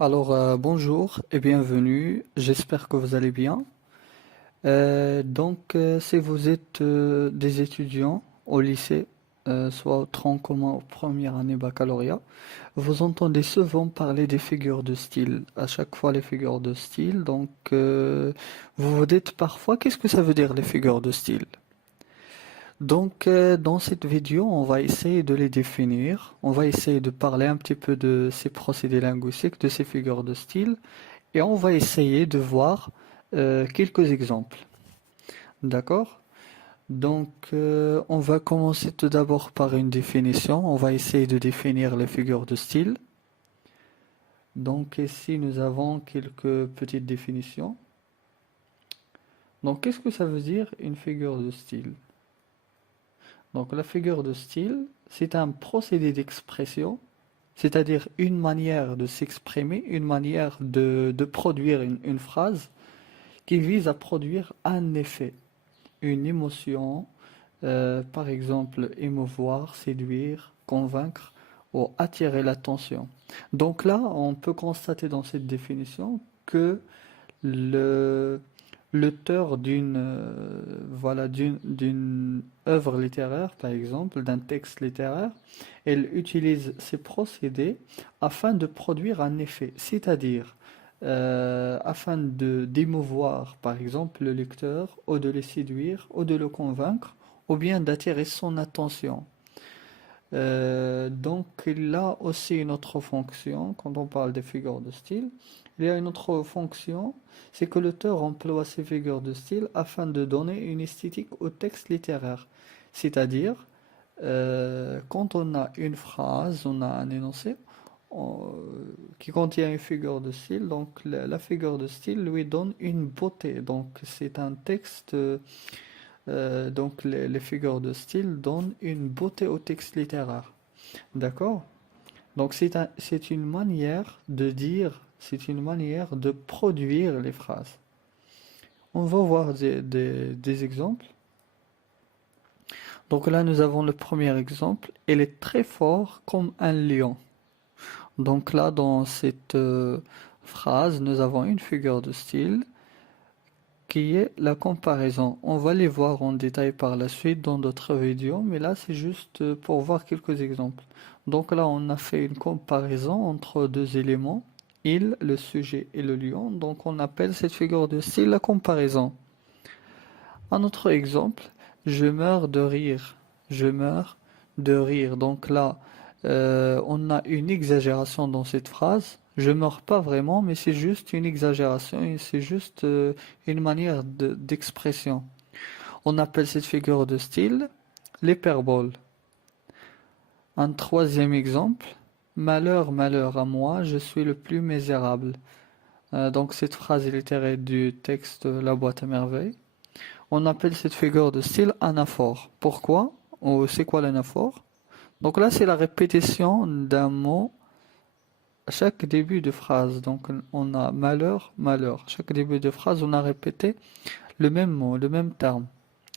Bonjour et bienvenue, j'espère que vous allez bien. Si vous êtes des étudiants au lycée, soit au tronc commun ou première année baccalauréat, vous entendez souvent parler des figures de style. À chaque fois, les figures de style. Vous vous dites parfois, qu'est-ce que ça veut dire les figures de style? Dans cette vidéo, on va essayer de les définir. On va essayer de parler un petit peu de ces procédés linguistiques, de ces figures de style. Et on va essayer de voir quelques exemples. D'accord? On va commencer tout d'abord par une définition. On va essayer de définir les figures de style. Donc, ici, nous avons quelques petites définitions. Donc, qu'est-ce que ça veut dire une figure de style? Donc, la figure de style, c'est un procédé d'expression, c'est-à-dire une manière de s'exprimer, une manière de produire une phrase qui vise à produire un effet, une émotion, par exemple émouvoir, séduire, convaincre ou attirer l'attention. Donc là, on peut constater dans cette définition que le l'auteur d'une œuvre littéraire, par exemple, d'un texte littéraire, elle utilise ces procédés afin de produire un effet, c'est-à-dire afin de d'émouvoir, par exemple, le lecteur, ou de le séduire, ou de le convaincre, ou bien d'attirer son attention. Il a aussi une autre fonction, quand on parle des figures de style, il y a une autre fonction, c'est que l'auteur emploie ces figures de style afin de donner une esthétique au texte littéraire. C'est-à-dire, quand on a une phrase, on a un énoncé qui contient une figure de style, donc la figure de style lui donne une beauté. Donc c'est un texte, les figures de style donnent une beauté au texte littéraire. D'accord? Donc c'est une manière de dire, c'est une manière de produire les phrases. On va voir des exemples. Donc là, nous avons le premier exemple. Elle est très fort comme un lion. Donc là, dans cette phrase, nous avons une figure de style qui est la comparaison. On va les voir en détail par la suite dans d'autres vidéos, mais là, c'est juste pour voir quelques exemples. Donc là, on a fait une comparaison entre deux éléments, il, le sujet et le lion. Donc on appelle cette figure de style la comparaison. Un autre exemple, je meurs de rire. Je meurs de rire. Donc là, on a une exagération dans cette phrase. Je meurs pas vraiment, mais c'est juste une exagération et c'est juste une manière d'expression. On appelle cette figure de style l'hyperbole. Un troisième exemple, malheur, malheur à moi, je suis le plus misérable. Donc cette phrase est tirée du texte La boîte à merveilles. On appelle cette figure de style anaphore. Pourquoi? Ou c'est quoi l'anaphore? Donc là, c'est la répétition d'un mot à chaque début de phrase. Donc on a malheur, malheur. Chaque début de phrase, on a répété le même mot, le même terme.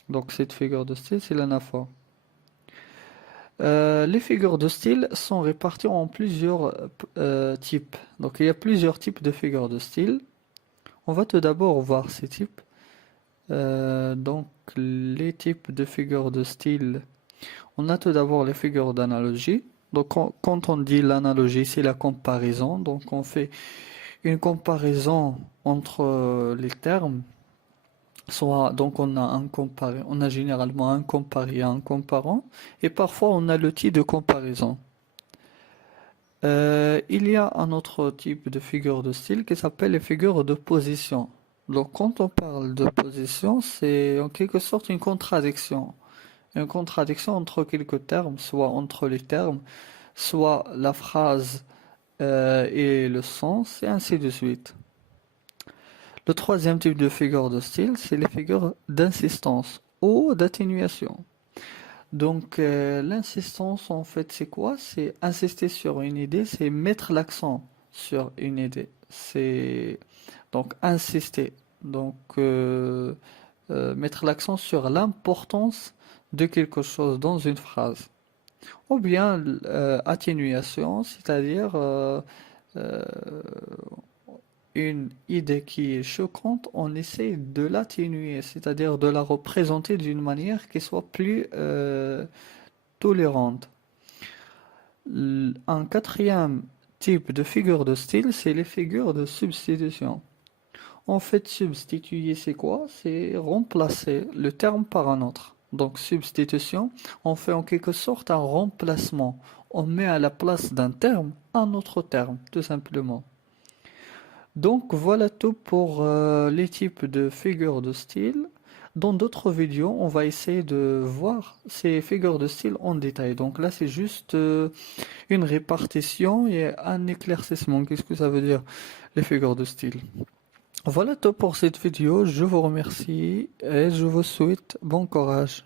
Donc cette figure de style, c'est l'anaphore. Les figures de style sont réparties en plusieurs types. Donc il y a plusieurs types de figures de style. On va tout d'abord voir ces types. Les types de figures de style. On a tout d'abord les figures d'analogie. Donc quand on dit l'analogie, c'est la comparaison. Donc on fait une comparaison entre les termes. Soit donc on a un comparé, on a généralement un comparé et un comparant, et parfois on a l'outil de comparaison. Il y a un autre type de figure de style qui s'appelle les figures de position. Donc quand on parle de position, c'est en quelque sorte une contradiction. Une contradiction entre quelques termes, soit entre les termes, soit la phrase et le sens, et ainsi de suite. Le troisième type de figure de style, c'est les figures d'insistance ou d'atténuation. L'insistance, en fait, c'est quoi? C'est insister sur une idée, c'est mettre l'accent sur une idée. C'est donc insister. Mettre l'accent sur l'importance de quelque chose dans une phrase. Ou bien atténuation, c'est-à-dire euh, une idée qui est choquante, on essaie de l'atténuer, c'est-à-dire de la représenter d'une manière qui soit plus tolérante. Un quatrième type de figure de style, c'est les figures de substitution. En fait, substituer, c'est quoi? C'est remplacer le terme par un autre. Donc, substitution, on fait en quelque sorte un remplacement. On met à la place d'un terme un autre terme, tout simplement. Donc, voilà tout pour les types de figures de style. Dans d'autres vidéos, on va essayer de voir ces figures de style en détail. Donc là, c'est juste une répartition et un éclaircissement. Qu'est-ce que ça veut dire, les figures de style? Voilà tout pour cette vidéo. Je vous remercie et je vous souhaite bon courage.